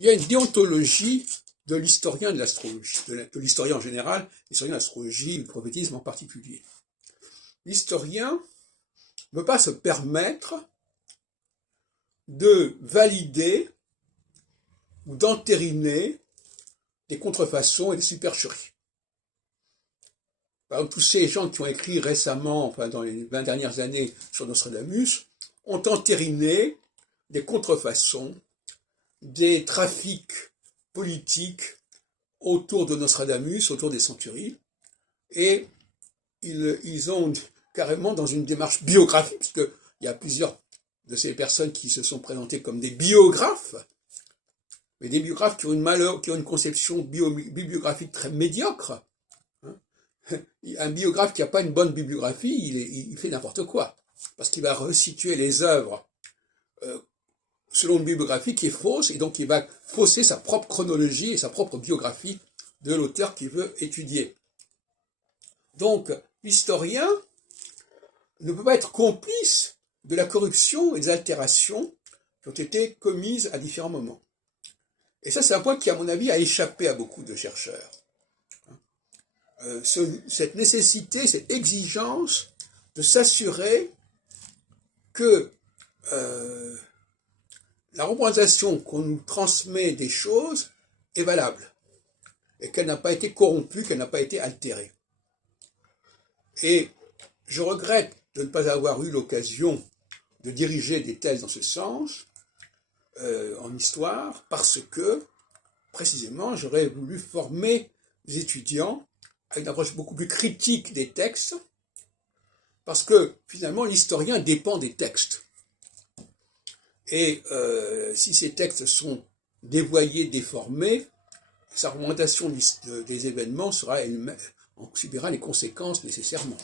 Il y a une déontologie de l'historien de l'astrologie, de l'historien en général, l'historien de l'astrologie, du prophétisme en particulier. L'historien ne peut pas se permettre de valider ou d'entériner des contrefaçons et des supercheries. Par exemple, tous ces gens qui ont écrit récemment, enfin dans les 20 dernières années, sur Nostradamus, ont entériné des contrefaçons, des trafics politiques autour de Nostradamus, autour des centuries, et ils ont carrément dans une démarche biographique, parce qu'il y a plusieurs de ces personnes qui se sont présentées comme des biographes, mais des biographes qui ont une conception bibliographique très médiocre. Un biographe qui n'a pas une bonne bibliographie, il fait n'importe quoi, parce qu'il va resituer les œuvres selon une bibliographie qui est fausse, et donc il va fausser sa propre chronologie et sa propre biographie de l'auteur qu'il veut étudier. Donc, l'historien ne peut pas être complice de la corruption et des altérations qui ont été commises à différents moments. Et ça, c'est un point qui, à mon avis, a échappé à beaucoup de chercheurs. Cette nécessité, cette exigence de s'assurer que la représentation qu'on nous transmet des choses est valable et qu'elle n'a pas été corrompue, qu'elle n'a pas été altérée. Et je regrette de ne pas avoir eu l'occasion de diriger des thèses dans ce sens en histoire, parce que, précisément, j'aurais voulu former des étudiants avec une approche beaucoup plus critique des textes, parce que, finalement, l'historien dépend des textes. Et si ces textes sont dévoyés, déformés, sa représentation des événements en subira les conséquences nécessairement.